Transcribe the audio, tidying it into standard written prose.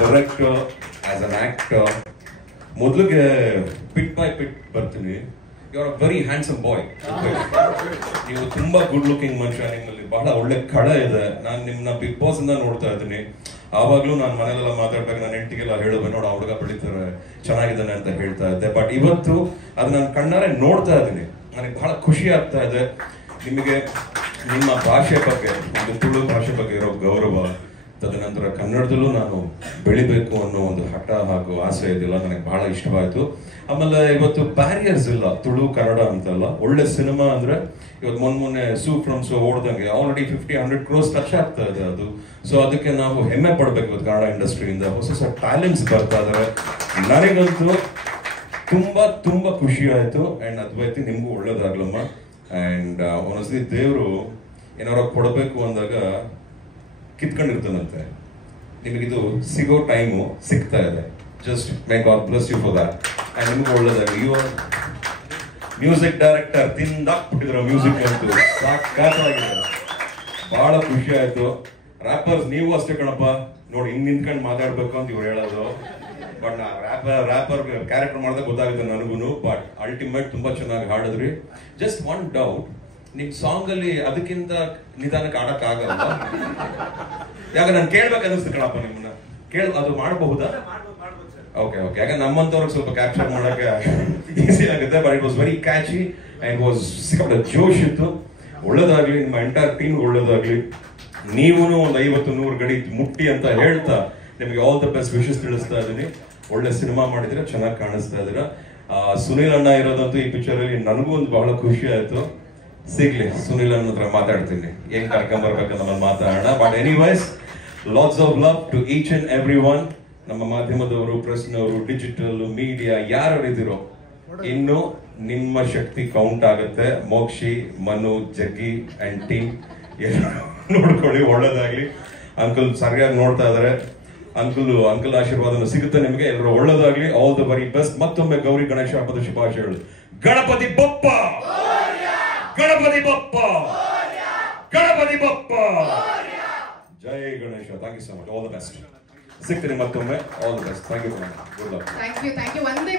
Director as an actor ಮೊದಲಿಗೆ bit by bit ಬರ್ತೀನಿ. You are a very handsome boy. ನೀವು ತುಂಬಾ good looking ಮನುಷ್ಯ, ನಿಮ್ಮಲ್ಲಿ ಬಹಳ ಒಳ್ಳೆ ಕಳ ಇದೆ. ನಾನು ನಿಮ್ಮನ್ನ ಬಿಗ್ ಬಾಸ್ ಇಂದ ನೋಡ್ತಾ ಇದ್ದೀನಿ. ಆವಾಗ್ಲೂ ನಾನು ಮನೇಲೆಲ್ಲ ಮಾತಾಡ್ಬೇಕು, ನನ್ನ ಹೆಂಡತಿಗೆಲ್ಲ ಹೇಳುವೆ, ನೋಡು ಆ ಹುಡುಗ ಬೆಳೀತಾರೆ, ಚೆನ್ನಾಗಿದ್ದಾನೆ ಅಂತ ಹೇಳ್ತಾ ಇದ್ದೆ. ಬಟ್ ಇವತ್ತು ಅದು ನಾನು ಕಣ್ಣಾರೆ ನೋಡ್ತಾ ಇದ್ದೀನಿ. ನನಗೆ ಬಹಳ ಖುಷಿ ಆಗ್ತಾ ಇದೆ. ನಿಮಗೆ ನಿಮ್ಮ ಭಾಷೆ ಬಗ್ಗೆ, ಒಂದು ತುಳು ಭಾಷೆ ಬಗ್ಗೆ ಇರೋ ಗೌರವ, ತದನಂತರ ಕನ್ನಡದಲ್ಲೂ ನಾನು ಬೆಳಿಬೇಕು ಅನ್ನೋ ಒಂದು ಹಠ ಹಾಗೂ ಆಸೆ ಇದೆಯಲ್ಲ, ನನಗೆ ಬಹಳ ಇಷ್ಟವಾಯಿತು. ಆಮೇಲೆ ಇವತ್ತು ಬ್ಯಾರಿಯರ್ಸ್ ಇಲ್ಲ, ತುಳು ಕನ್ನಡ ಅಂತಲ್ಲ. ಒಳ್ಳೆ ಸಿನಿಮಾ ಅಂದ್ರೆ ಇವತ್ತು ಮೊನ್ನೆ ಸೂ ಫ್ರಮ್ ಸೋ ಓಡ್ದಂಗೆ ಆಲ್ರೆಡಿ 50-100 crores ಟಚ್ ಆಗ್ತಾ ಇದೆ ಅದು. ಸೊ ಅದಕ್ಕೆ ನಾವು ಹೆಮ್ಮೆ ಪಡ್ಬೇಕು. ಇವತ್ತು ಕನ್ನಡ ಇಂಡಸ್ಟ್ರಿಯಿಂದ ಹೊಸ ಹೊಸ ಟ್ಯಾಲೆಂಟ್ಸ್ ಬರ್ತಾ ಇದಾರೆ. ನನಗಂತೂ ತುಂಬಾ ತುಂಬಾ ಖುಷಿ ಆಯ್ತು. ಅಂಡ್ ಅದ್ವೈತಿ ನಿಮ್ಗೂ ಒಳ್ಳೇದಾಗ್ಲಮ್ಮ. ಅಂಡ್ ಒಂದೊಂದ್ಸತಿ ದೇವರು ಏನಾರ ಕೊಡಬೇಕು ಅಂದಾಗ ಕಿತ್ಕೊಂಡಿರ್ತಾನಂತೆ. ನಿಮಗಿದು ಸಿಗೋ ಟೈಮು ಸಿಗ್ತಾ ಇದೆ. Just my god bless you for that. And ನಿಮ್ಗೆ ಒಳ್ಳೇದಾಗಲಿ. ಯು ಆರ್ ಮ್ಯೂಸಿಕ್ ಡೈರೆಕ್ಟರ್, ತಿಂದಾಕ್ಬಿಟ್ಟಿದ್ರು ಮ್ಯೂಸಿಕ್ ಅಂತೂ ಸಾಕಾಗಿದೆ. ಬಹಳ ಖುಷಿ ಆಯ್ತು. ರ್ಯಾಪರ್ಸ್ ನೀವು ಅಷ್ಟೇ ಕಣಪ್ಪ, ನೋಡಿ ಹಿಂಗ್ ನಿಂತ್ಕೊಂಡು ಮಾತಾಡ್ಬೇಕು ಅಂತ ಇವ್ರು ಹೇಳೋದು. ಬಟ್ ನಾ ರ್ಯಾಪರ್ ಕ್ಯಾರೆಕ್ಟರ್ ಮಾಡಿದಾಗ ಗೊತ್ತಾಗುತ್ತೆ ನನಗೂ. ಬಟ್ ಅಲ್ಟಿಮೇಟ್ ತುಂಬಾ ಚೆನ್ನಾಗಿ ಹಾಡಿದ್ರಿ. ಜಸ್ಟ್ ಒನ್ ಡೌಟ್, ನಿಮ್ ಸಾಂಗ್ ಅಲ್ಲಿ ಅದಕ್ಕಿಂತ ನಿಧಾನಕ್ಕೆ ಆಡಕ್ ಆಗಲ್ಲ? ಯಾಕ ನಾನು ಕೇಳ್ಬೇಕು ಅನಿಸ್ತು ಕಣಪ್ಪ ನಿಮ್ಮನ್ನ. ಅದು ಮಾಡಬಹುದಾ? Okay okay. ಯಾಕಂದ್ರೆ ನಮ್ಮಂತವ್ರಿಗೆ ಸ್ವಲ್ಪ ಕ್ಯಾಪ್ಚರ್ ಮಾಡಕ್ಕೆ ಈಸಿ ಆಗುತ್ತೆ. But it was very catchy and was ಸಿಕ್ಕಾಪಟ್ಟೆ ಜೋಶ್ ಇತ್ತು. ಒಳ್ಳೇದಾಗ್ಲಿ, ನಿಮ್ಮ ಎಂಟೈರ್ ಟೀಮ್ ಒಳ್ಳೇದಾಗ್ಲಿ. ನೀವು ಒಂದು 50-100 ಗಡಿ ಮುಟ್ಟಿ ಅಂತ ಹೇಳ್ತಾ ನಿಮಗೆ ಆಲ್ ದ ಬೆಸ್ಟ್ ವಿಶಸ್ ತಿಳಿಸ್ತಾ ಇದ್ದೀನಿ. ಒಳ್ಳೆ ಸಿನಿಮಾ ಮಾಡಿದ್ರೆ, ಚೆನ್ನಾಗಿ ಕಾಣಿಸ್ತಾ ಇದ್ದೀರಾ. ಸುನೀಲ್ ಅಣ್ಣ ಇರೋದಂತೂ ಈ ಪಿಕ್ಚರ್ ಅಲ್ಲಿ ನನಗೂ ಒಂದು ಬಹಳ ಖುಷಿ ಆಯ್ತು. ಸಿಗ್ಲಿ, ಸುನೀಲ್ ಅಣ್ಣ ಹತ್ರ ಮಾತಾಡ್ತೀನಿ, ಹೆಂಗ್ ಕರ್ಕೊಂಡ್ ಬರ್ಬೇಕಂತ ನಮ್ಮ ಮಾತಾಡೋಣ. But anyways, lots of love to each and every one. ನಮ್ಮ ಮಾಧ್ಯಮದವರು, ಪ್ರೆಸ್ನವರು, ಡಿಜಿಟಲ್ ಮೀಡಿಯಾ ಯಾರು ಇದ್ದೀರೋ, ಇನ್ನು ನಿಮ್ಮ ಶಕ್ತಿ ಕೌಂಟ್ ಆಗುತ್ತೆ. ಮೋಕ್ಷಿ, ಮನು, ಜಗ್ಗಿ ಅಂಡ್ ಟೀಮ್ ನೋಡ್ಕೊಳ್ಳಿ. ಒಳ್ಳೇದಾಗ್ಲಿ. ಅಂಕಲ್ ಸರಿಯಾಗಿ ನೋಡ್ತಾ ಇದಾರೆ. ಅಂಕಲ್ ಆಶೀರ್ವಾದ ಸಿಗುತ್ತೆ ನಿಮಗೆ. ಎಲ್ಲರೂ ಒಳ್ಳೇದಾಗ್ಲಿ. All the very best. ಮತ್ತೊಮ್ಮೆ ಗೌರಿ ಗಣೇಶ ಹಬ್ಬದ ಶುಭಾಶಯಗಳು. ಗಣಪತಿ ಬಪ್ಪ, ಗಣಪತಿ ಬಪ್ಪ, ಗಣಪತಿ ಬಪ್ಪ. ಜೈ Ganesha. Thank you so much. All the best. ಸಿಗ್ತೀನಿ ಮತ್ತೊಮ್ಮೆ. All the best. Thank you. Good luck. Thank you. ಒಂದೇ